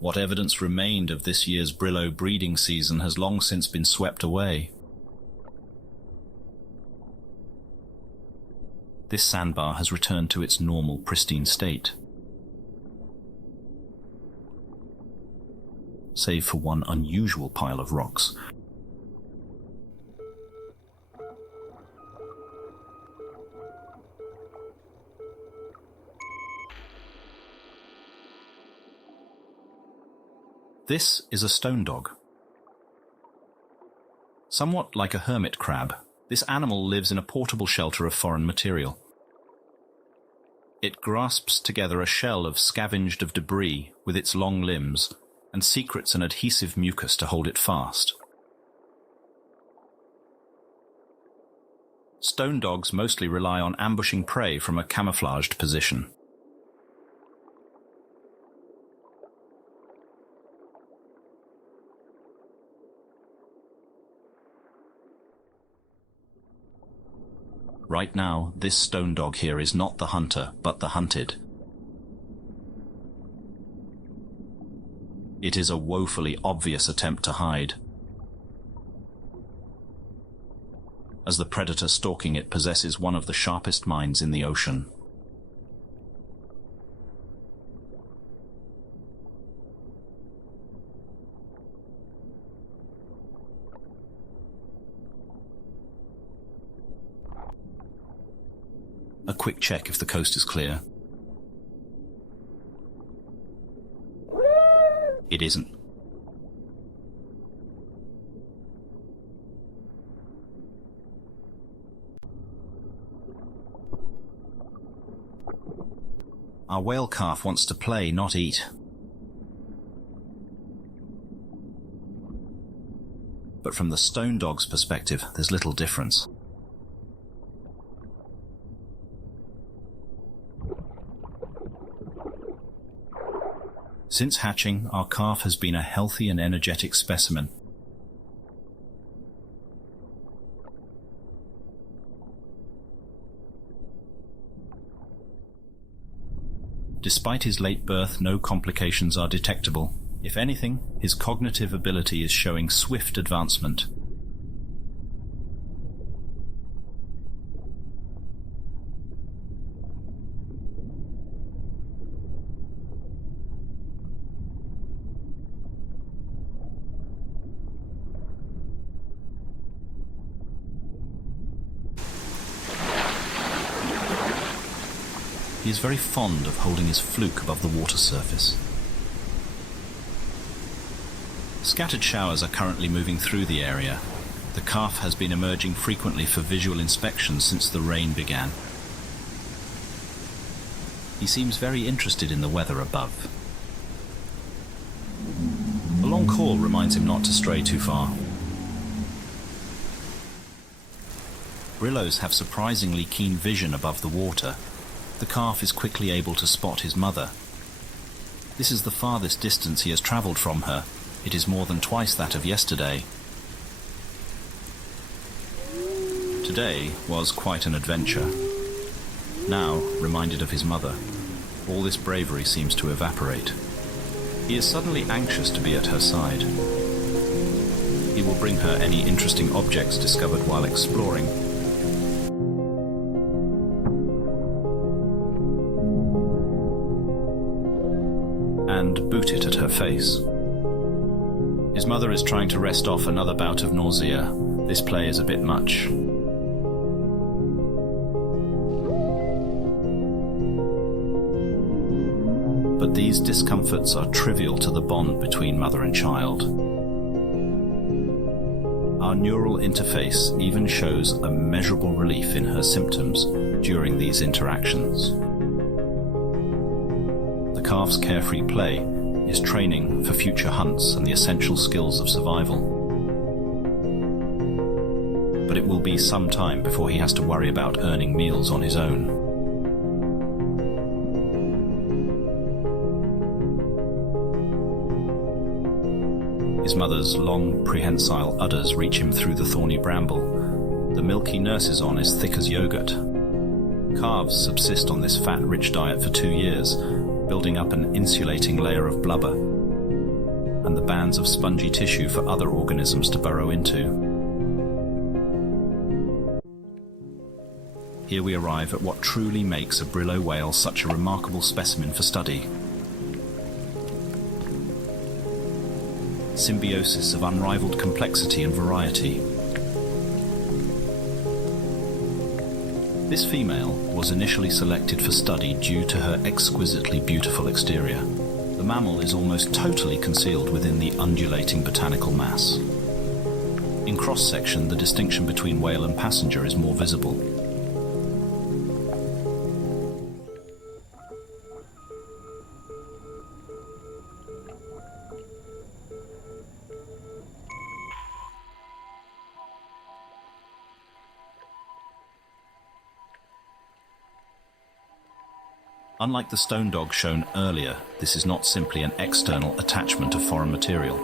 What evidence remained of this year's Brillo breeding season has long since been swept away. This sandbar has returned to its normal, pristine state, save for one unusual pile of rocks. This is a stone dog. Somewhat like a hermit crab, this animal lives in a portable shelter of foreign material. It grasps together a shell of scavenged of debris with its long limbs and secretes an adhesive mucus to hold it fast. Stone dogs mostly rely on ambushing prey from a camouflaged position. Right now, this stone dog here is not the hunter, but the hunted. It is a woefully obvious attempt to hide, as the predator stalking it possesses one of the sharpest minds in the ocean. A quick check if the coast is clear. It isn't. Our whale calf wants to play, not eat. But from the stone dog's perspective, there's little difference. Since hatching, our calf has been a healthy and energetic specimen. Despite his late birth, no complications are detectable. If anything, his cognitive ability is showing swift advancement. He is very fond of holding his fluke above the water surface. Scattered showers are currently moving through the area. The calf has been emerging frequently for visual inspection since the rain began. He seems very interested in the weather above. A long call reminds him not to stray too far. Brillos have surprisingly keen vision above the water. The calf is quickly able to spot his mother. This is the farthest distance he has travelled from her. It is more than twice that of yesterday. Today was quite an adventure. Now, reminded of his mother, all this bravery seems to evaporate. He is suddenly anxious to be at her side. He will bring her any interesting objects discovered while exploring. And boot it at her face. His mother is trying to rest off another bout of nausea. This play is a bit much. But these discomforts are trivial to the bond between mother and child. Our neural interface even shows a measurable relief in her symptoms during these interactions. The calf's carefree play is training for future hunts and the essential skills of survival. But it will be some time before he has to worry about earning meals on his own. His mother's long, prehensile udders reach him through the thorny bramble. The milk he nurses on is thick as yogurt. Calves subsist on this fat-rich diet for 2 years, building up an insulating layer of blubber. and the bands of spongy tissue for other organisms to burrow into. Here we arrive at what truly makes a Brillo whale such a remarkable specimen for study. Symbiosis of unrivaled complexity and variety. This female was initially selected for study due to her exquisitely beautiful exterior. The mammal is almost totally concealed within the undulating botanical mass. In cross-section, the distinction between whale and passenger is more visible. Unlike the stone dog shown earlier, this is not simply an external attachment of foreign material.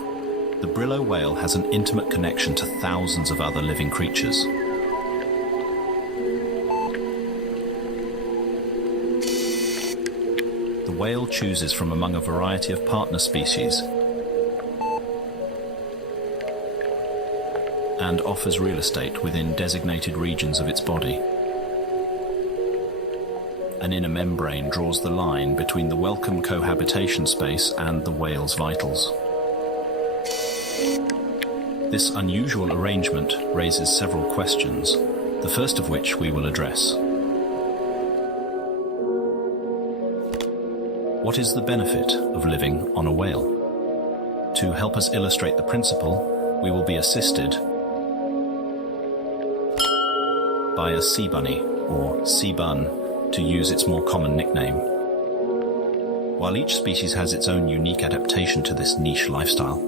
The Brillo whale has an intimate connection to thousands of other living creatures. The whale chooses from among a variety of partner species and offers real estate within designated regions of its body. An inner membrane draws the line between the welcome cohabitation space and the whale's vitals. This unusual arrangement raises several questions, the first of which we will address. What is the benefit of living on a whale? To help us illustrate the principle, we will be assisted by a sea bunny, or sea bun, to use its more common nickname. While each species has its own unique adaptation to this niche lifestyle,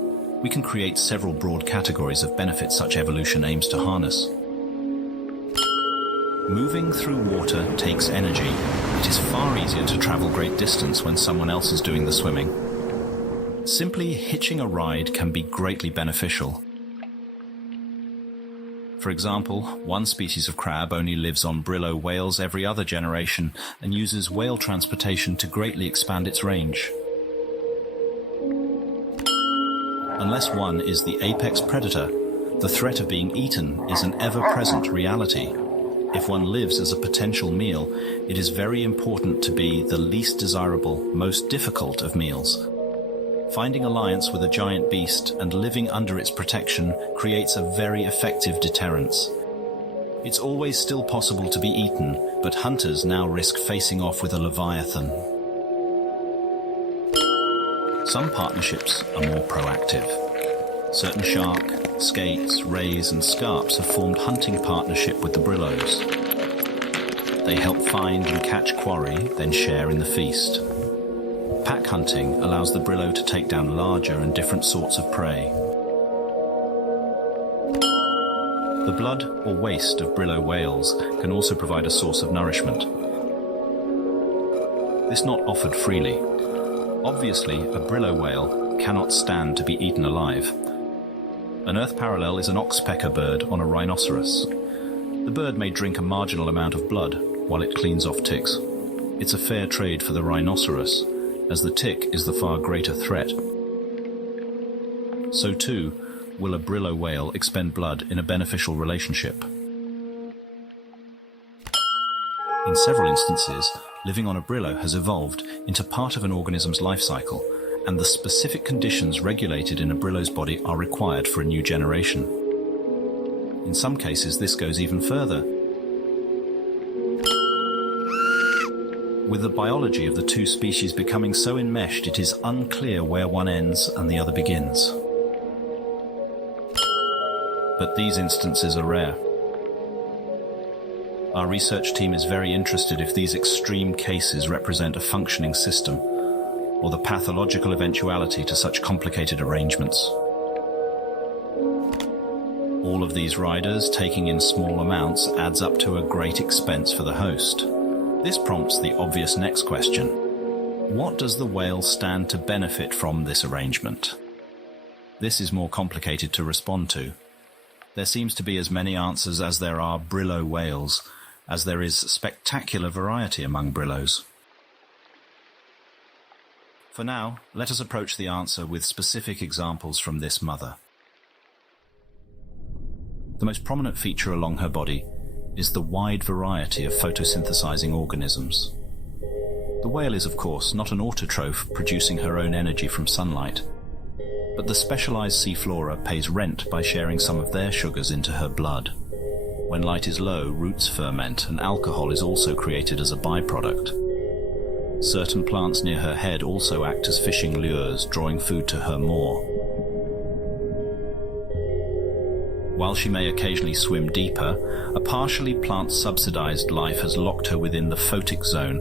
we can create several broad categories of benefits such evolution aims to harness. Moving through water takes energy. It is far easier to travel great distance when someone else is doing the swimming. Simply hitching a ride can be greatly beneficial. For example, one species of crab only lives on Brillo whales every other generation and uses whale transportation to greatly expand its range. Unless one is the apex predator, the threat of being eaten is an ever-present reality. If one lives as a potential meal, it is very important to be the least desirable, most difficult of meals. Finding alliance with a giant beast and living under its protection creates a very effective deterrence. It's always still possible to be eaten, but hunters now risk facing off with a leviathan. Some partnerships are more proactive. Certain shark, skates, rays and scarps have formed hunting partnership with the Brillos. They help find and catch quarry, then share in the feast. Pack hunting allows the Brillo to take down larger and different sorts of prey. The blood or waste of Brillo whales can also provide a source of nourishment. This not offered freely. Obviously, a Brillo whale cannot stand to be eaten alive. An Earth parallel is an oxpecker bird on a rhinoceros. The bird may drink a marginal amount of blood while it cleans off ticks. It's a fair trade for the rhinoceros, as the tick is the far greater threat. So too, will a Brillo whale expend blood in a beneficial relationship. In several instances, living on a Brillo has evolved into part of an organism's life cycle, and the specific conditions regulated in a Brillo's body are required for a new generation. In some cases, this goes even further. With the biology of the two species becoming so enmeshed, it is unclear where one ends and the other begins. But these instances are rare. Our research team is very interested if these extreme cases represent a functioning system, or the pathological eventuality to such complicated arrangements. All of these riders taking in small amounts adds up to a great expense for the host. This prompts the obvious next question. What does the whale stand to benefit from this arrangement? This is more complicated to respond to. There seems to be as many answers as there are Brillo whales, as there is spectacular variety among Brillos. For now, let us approach the answer with specific examples from this mother. The most prominent feature along her body is the wide variety of photosynthesizing organisms. The whale is, of course, not an autotroph producing her own energy from sunlight, but the specialized sea flora pays rent by sharing some of their sugars into her blood. When light is low, roots ferment, and alcohol is also created as a byproduct. Certain plants near her head also act as fishing lures, drawing food to her maw. While she may occasionally swim deeper, a partially plant-subsidized life has locked her within the photic zone,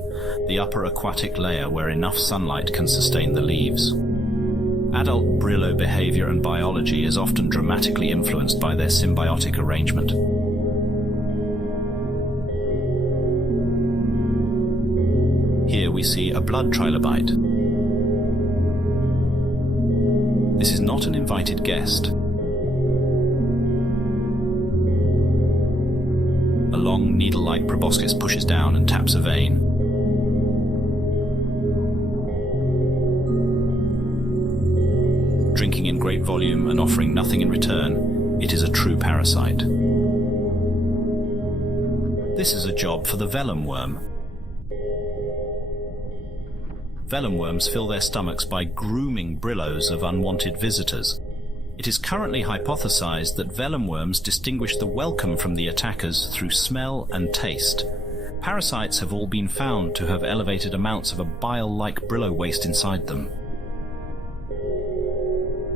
the upper aquatic layer where enough sunlight can sustain the leaves. Adult brillo behavior and biology is often dramatically influenced by their symbiotic arrangement. Here we see a blood trilobite. This is not an invited guest. A long needle-like proboscis pushes down and taps a vein. Drinking in great volume and offering nothing in return, it is a true parasite. This is a job for the vellum worm. Vellum worms fill their stomachs by grooming brillos of unwanted visitors. It is currently hypothesized that vellum worms distinguish the welcome from the attackers through smell and taste. Parasites have all been found to have elevated amounts of a bile-like brillo waste inside them.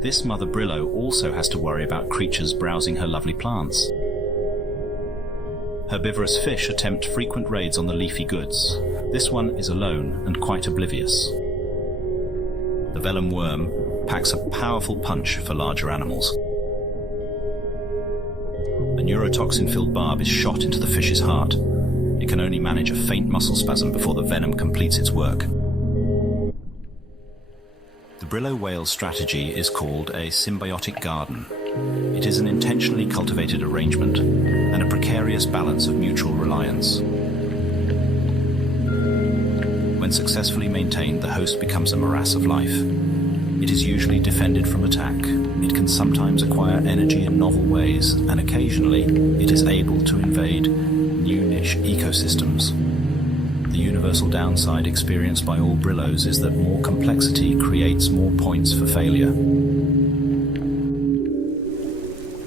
This mother brillo also has to worry about creatures browsing her lovely plants. Herbivorous fish attempt frequent raids on the leafy goods. This one is alone and quite oblivious. The vellum worm packs a powerful punch for larger animals. A neurotoxin-filled barb is shot into the fish's heart. It can only manage a faint muscle spasm before the venom completes its work. The brillo whale's strategy is called a symbiotic garden. It is an intentionally cultivated arrangement and a precarious balance of mutual reliance. When successfully maintained, the host becomes a morass of life. It is usually defended from attack. It can sometimes acquire energy in novel ways, and occasionally it is able to invade new niche ecosystems. The universal downside experienced by all brillos is that more complexity creates more points for failure.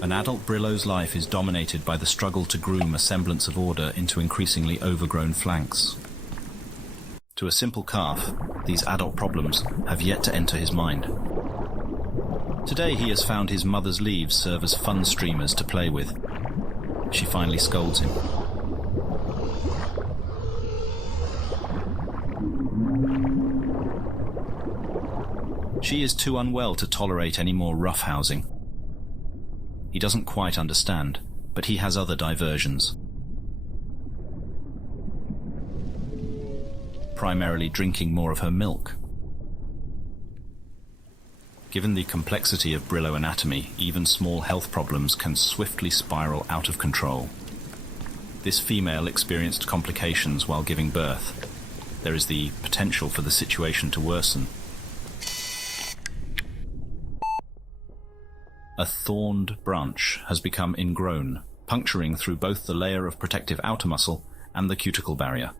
An adult brillo's life is dominated by the struggle to groom a semblance of order into increasingly overgrown flanks. To a simple calf, these adult problems have yet to enter his mind. Today he has found his mother's leaves serve as fun streamers to play with. She finally scolds him. She is too unwell to tolerate any more roughhousing. He doesn't quite understand, but he has other diversions. Primarily drinking more of her milk. Given the complexity of brillo anatomy, even small health problems can swiftly spiral out of control. This female experienced complications while giving birth. There is the potential for the situation to worsen. A thorned branch has become ingrown, puncturing through both the layer of protective outer muscle and the cuticle barrier.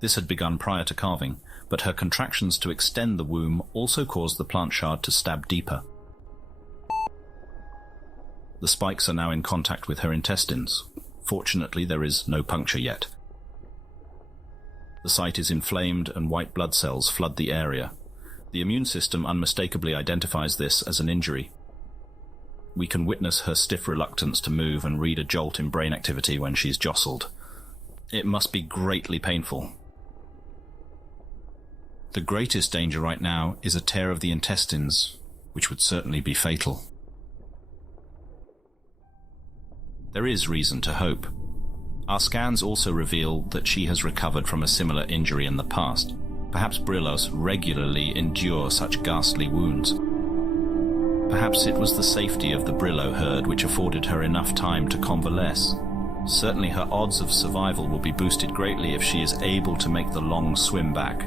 This had begun prior to calving, but her contractions to extend the womb also caused the plant shard to stab deeper. The spikes are now in contact with her intestines. Fortunately, there is no puncture yet. The site is inflamed and white blood cells flood the area. The immune system unmistakably identifies this as an injury. We can witness her stiff reluctance to move and read a jolt in brain activity when she's jostled. It must be greatly painful. The greatest danger right now is a tear of the intestines, which would certainly be fatal. There is reason to hope. Our scans also reveal that she has recovered from a similar injury in the past. Perhaps brillos regularly endure such ghastly wounds. Perhaps it was the safety of the brillo herd which afforded her enough time to convalesce. Certainly her odds of survival will be boosted greatly if she is able to make the long swim back.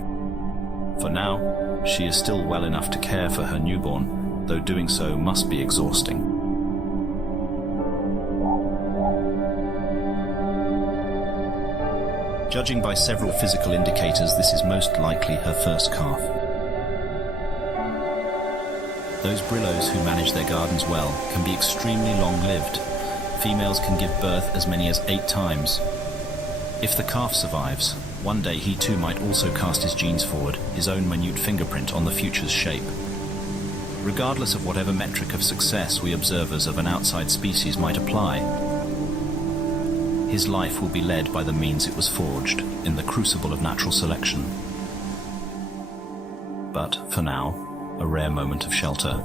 For now, she is still well enough to care for her newborn, though doing so must be exhausting. Judging by several physical indicators, this is most likely her first calf. Those Brillos who manage their gardens well can be extremely long-lived. Females can give birth as many as 8 times. If the calf survives, one day he too might also cast his genes forward, his own minute fingerprint on the future's shape. Regardless of whatever metric of success we observers of an outside species might apply, his life will be led by the means it was forged in the crucible of natural selection. But, for now, a rare moment of shelter.